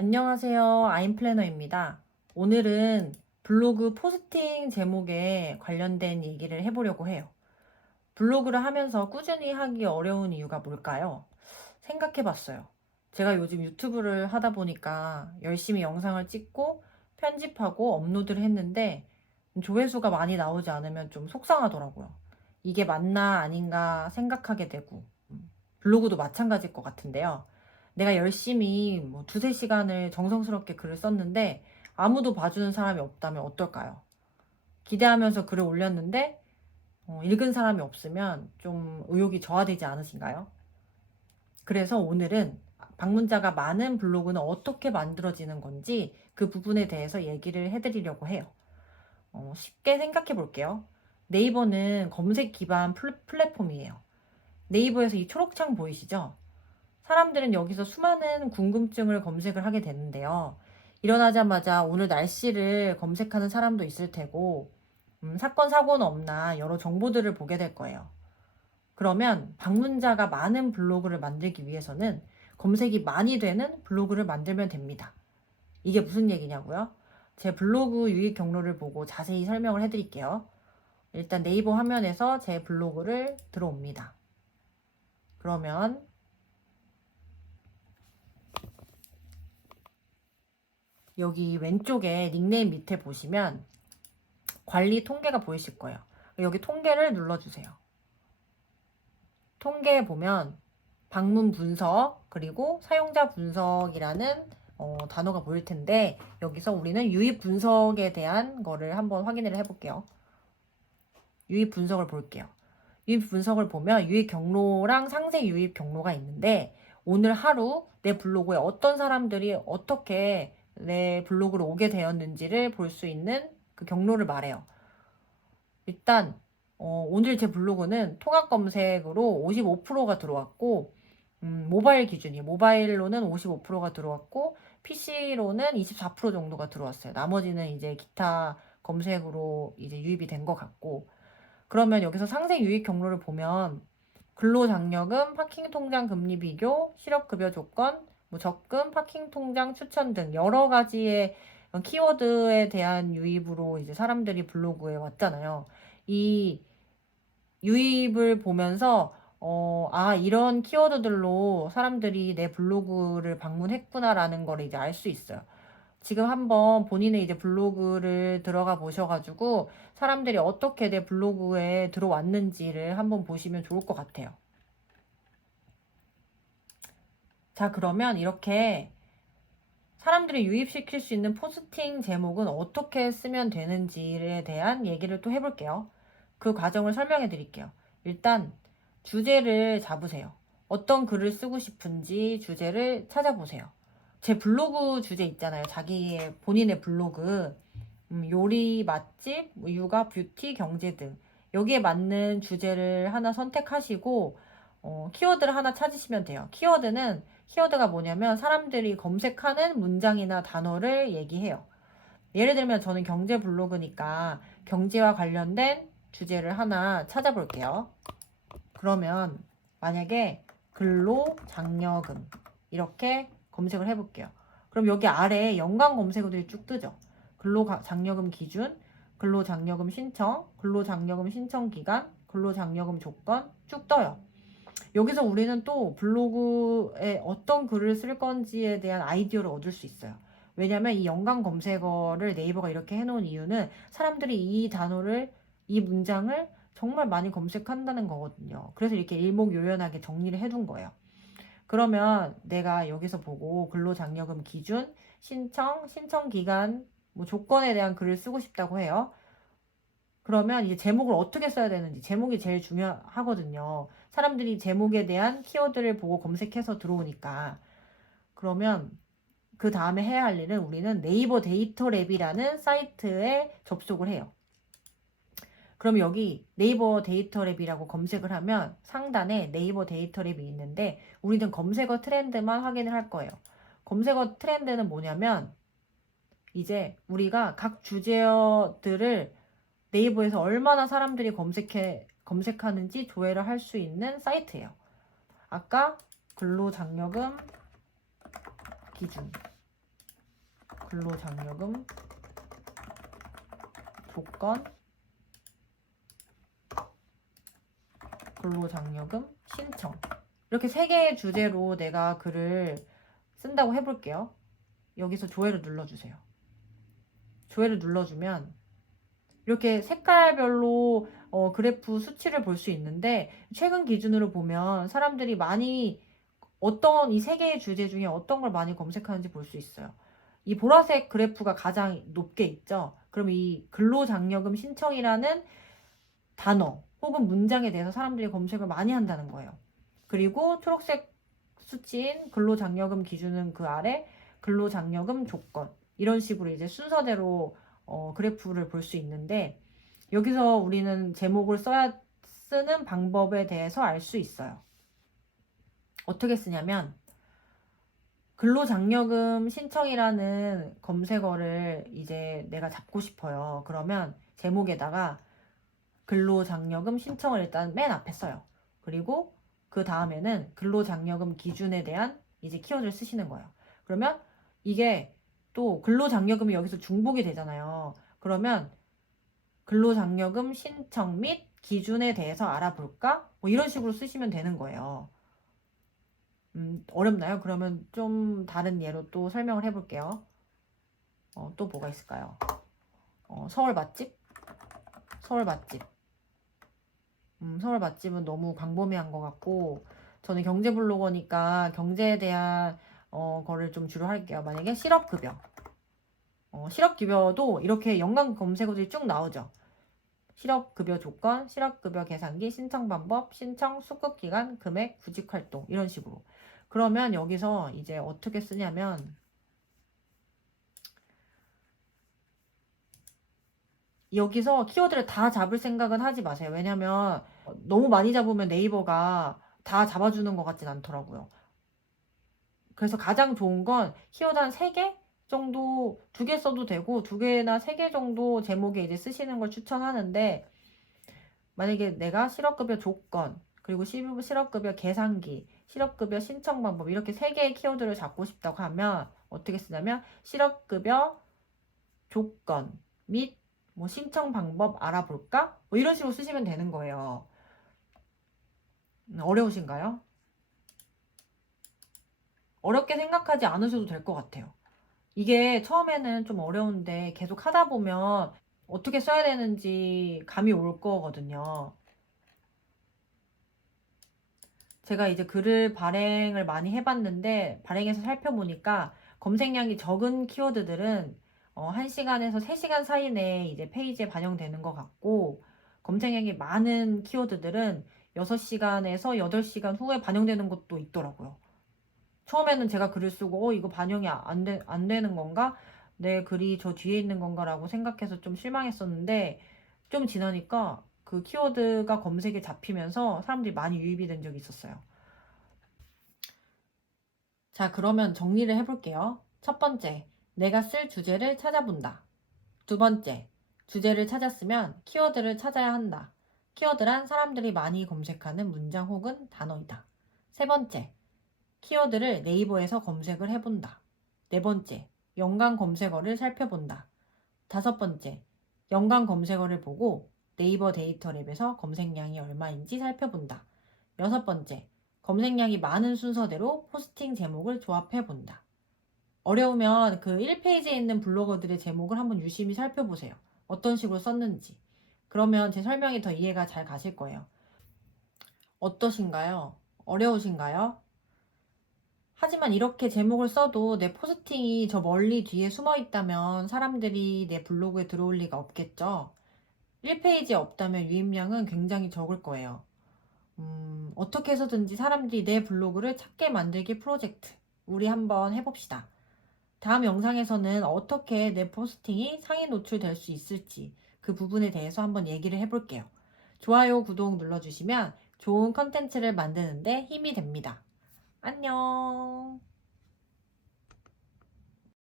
안녕하세요. 아임플래너입니다. 오늘은 블로그 포스팅 제목에 관련된 얘기를 해보려고 해요. 블로그를 하면서 꾸준히 하기 어려운 이유가 뭘까요? 생각해봤어요. 제가 요즘 유튜브를 하다 보니까 열심히 영상을 찍고 편집하고 업로드를 했는데 조회수가 많이 나오지 않으면 좀 속상하더라고요. 이게 맞나 아닌가 생각하게 되고 블로그도 마찬가지일 것 같은데요. 내가 열심히 뭐 두세 시간을 정성스럽게 글을 썼는데 아무도 봐주는 사람이 없다면 어떨까요? 기대하면서 글을 올렸는데 읽은 사람이 없으면 좀 의욕이 저하되지 않으신가요? 그래서 오늘은 방문자가 많은 블로그는 어떻게 만들어지는 건지 그 부분에 대해서 얘기를 해드리려고 해요. 쉽게 생각해 볼게요. 네이버는 검색 기반 플랫폼이에요. 네이버에서 이 초록창 보이시죠? 사람들은 여기서 수많은 궁금증을 검색을 하게 되는데요. 일어나자마자 오늘 날씨를 검색하는 사람도 있을 테고, 사건, 사고는 없나 여러 정보들을 보게 될 거예요. 그러면 방문자가 많은 블로그를 만들기 위해서는 검색이 많이 되는 블로그를 만들면 됩니다. 이게 무슨 얘기냐고요? 제 블로그 유입 경로를 보고 자세히 설명을 해드릴게요. 일단 네이버 화면에서 제 블로그를 들어옵니다. 그러면 여기 왼쪽에 닉네임 밑에 보시면 관리 통계가 보이실 거예요. 여기 통계를 눌러주세요. 통계에 보면 방문 분석 그리고 사용자 분석이라는 단어가 보일 텐데 여기서 우리는 유입 분석에 대한 거를 한번 확인을 해볼게요. 유입 분석을 볼게요. 유입 분석을 보면 유입 경로랑 상세 유입 경로가 있는데 오늘 하루 내 블로그에 어떤 사람들이 어떻게 내 블로그로 오게 되었는지를 볼 수 있는 그 경로를 말해요. 일단 오늘 제 블로그는 통합 검색으로 55%가 들어왔고 모바일 기준이 모바일로는 55%가 들어왔고 PC로는 24% 정도가 들어왔어요. 나머지는 이제 기타 검색으로 이제 유입이 된 것 같고 그러면 여기서 상세 유입 경로를 보면 근로장려금, 파킹통장 금리 비교, 실업급여 조건, 뭐 적금, 파킹통장 추천 등 여러 가지의 키워드에 대한 유입으로 이제 사람들이 블로그에 왔잖아요. 이 유입을 보면서 이런 키워드들로 사람들이 내 블로그를 방문했구나라는 걸 이제 알 수 있어요. 지금 한번 본인의 이제 블로그를 들어가 보셔가지고 사람들이 어떻게 내 블로그에 들어왔는지를 한번 보시면 좋을 것 같아요. 자, 그러면 이렇게 사람들이 유입시킬 수 있는 포스팅 제목은 어떻게 쓰면 되는지에 대한 얘기를 또 해볼게요. 그 과정을 설명해 드릴게요. 일단 주제를 잡으세요. 어떤 글을 쓰고 싶은지 주제를 찾아보세요. 제 블로그 주제 있잖아요. 자기의 본인의 블로그 요리, 맛집, 뭐 육아, 뷰티, 경제 등 여기에 맞는 주제를 하나 선택하시고 키워드를 하나 찾으시면 돼요. 키워드가 뭐냐면 사람들이 검색하는 문장이나 단어를 얘기해요. 예를 들면 저는 경제 블로그니까 경제와 관련된 주제를 하나 찾아볼게요. 그러면 만약에 근로장려금 이렇게 검색을 해볼게요. 그럼 여기 아래에 연관 검색어들이 쭉 뜨죠. 근로장려금 기준, 근로장려금 신청, 근로장려금 신청 기간, 근로장려금 조건 쭉 떠요. 여기서 우리는 또 블로그에 어떤 글을 쓸 건지에 대한 아이디어를 얻을 수 있어요. 왜냐면 이 연관 검색어를 네이버가 이렇게 해놓은 이유는 사람들이 이 문장을 정말 많이 검색한다는 거거든요. 그래서 이렇게 일목요연하게 정리를 해둔 거예요. 그러면 내가 여기서 보고 근로장려금 기준, 신청 기간, 뭐 조건에 대한 글을 쓰고 싶다고 해요. 그러면 이제 제목을 어떻게 써야 되는지 제목이 제일 중요하거든요. 사람들이 제목에 대한 키워드를 보고 검색해서 들어오니까. 그러면 그 다음에 해야 할 일은 우리는 네이버 데이터랩이라는 사이트에 접속을 해요. 그럼 여기 네이버 데이터랩이라고 검색을 하면 상단에 네이버 데이터랩이 있는데 우리는 검색어 트렌드만 확인을 할 거예요. 검색어 트렌드는 뭐냐면 이제 우리가 각 주제어들을 네이버에서 얼마나 사람들이 검색하는지 조회를 할 수 있는 사이트예요. 아까 근로장려금 기준. 근로장려금 조건, 근로장려금 신청. 이렇게 3개의 주제로 내가 글을 쓴다고 해볼게요. 여기서 조회를 눌러주세요. 조회를 눌러주면 이렇게 색깔별로 그래프 수치를 볼 수 있는데, 최근 기준으로 보면 사람들이 많이 어떤 이 3개의 주제 중에 어떤 걸 많이 검색하는지 볼 수 있어요. 이 보라색 그래프가 가장 높게 있죠. 그럼 이 근로장려금 신청이라는 단어 혹은 문장에 대해서 사람들이 검색을 많이 한다는 거예요. 그리고 초록색 수치인 근로장려금 기준은 그 아래 근로장려금 조건, 이런 식으로 이제 순서대로 그래프를 볼 수 있는데, 여기서 우리는 제목을 쓰는 방법에 대해서 알 수 있어요. 어떻게 쓰냐면, 근로장려금 신청이라는 검색어를 이제 내가 잡고 싶어요. 그러면 제목에다가 근로장려금 신청을 일단 맨 앞에 써요. 그리고 그 다음에는 근로장려금 기준에 대한 이제 키워드를 쓰시는 거예요. 그러면 이게 또 근로장려금이 여기서 중복이 되잖아요. 그러면 근로장려금 신청 및 기준에 대해서 알아볼까? 뭐 이런 식으로 쓰시면 되는 거예요. 어렵나요? 그러면 좀 다른 예로 또 설명을 해볼게요. 또 뭐가 있을까요? 서울 맛집? 서울 맛집. 서울 맛집은 너무 광범위한 것 같고, 저는 경제 블로거니까 경제에 대한 거를 좀 주로 할게요. 만약에 실업급여. 실업급여도 이렇게 연관 검색어들이 쭉 나오죠. 실업급여 조건, 실업급여 계산기, 신청 방법, 신청, 수급기간, 금액, 구직활동, 이런 식으로. 그러면 여기서 이제 어떻게 쓰냐면, 여기서 키워드를 다 잡을 생각은 하지 마세요. 왜냐면 너무 많이 잡으면 네이버가 다 잡아주는 것 같진 않더라고요. 그래서 가장 좋은 건 키워드 한 3개 정도, 2개 써도 되고 2개나 3개 정도 제목에 이제 쓰시는 걸 추천하는데, 만약에 내가 실업급여 조건, 그리고 실업급여 계산기, 실업급여 신청 방법, 이렇게 3개의 키워드를 잡고 싶다고 하면 어떻게 쓰냐면 실업급여 조건 및 뭐 신청 방법 알아볼까? 뭐 이런 식으로 쓰시면 되는 거예요. 어려우신가요? 어렵게 생각하지 않으셔도 될 것 같아요. 이게 처음에는 좀 어려운데 계속 하다 보면 어떻게 써야 되는지 감이 올 거거든요. 제가 이제 글을 발행을 많이 해봤는데, 발행해서 살펴보니까 검색량이 적은 키워드들은 1시간에서 3시간 사이 내에 이제 페이지에 반영되는 것 같고, 검색량이 많은 키워드들은 6시간에서 8시간 후에 반영되는 것도 있더라고요. 처음에는 제가 글을 쓰고 이거 반영이 안 되는 건가? 내 글이 저 뒤에 있는 건가라고 생각해서 좀 실망했었는데, 좀 지나니까 그 키워드가 검색에 잡히면서 사람들이 많이 유입이 된 적이 있었어요. 자, 그러면 정리를 해볼게요. 첫 번째, 내가 쓸 주제를 찾아본다. 두 번째, 주제를 찾았으면 키워드를 찾아야 한다. 키워드란 사람들이 많이 검색하는 문장 혹은 단어이다. 세 번째, 키워드를 네이버에서 검색을 해본다. 네 번째, 연관 검색어를 살펴본다. 다섯 번째, 연관 검색어를 보고 네이버 데이터 랩에서 검색량이 얼마인지 살펴본다. 여섯 번째, 검색량이 많은 순서대로 포스팅 제목을 조합해 본다. 어려우면 그 1페이지에 있는 블로거들의 제목을 한번 유심히 살펴보세요. 어떤 식으로 썼는지. 그러면 제 설명이 더 이해가 잘 가실 거예요. 어떠신가요? 어려우신가요? 하지만 이렇게 제목을 써도 내 포스팅이 저 멀리 뒤에 숨어 있다면 사람들이 내 블로그에 들어올 리가 없겠죠? 1페이지에 없다면 유입량은 굉장히 적을 거예요. 어떻게 해서든지 사람들이 내 블로그를 찾게 만들기 프로젝트, 우리 한번 해봅시다. 다음 영상에서는 어떻게 내 포스팅이 상위 노출될 수 있을지 그 부분에 대해서 한번 얘기를 해볼게요. 좋아요, 구독 눌러주시면 좋은 컨텐츠를 만드는데 힘이 됩니다. 안녕.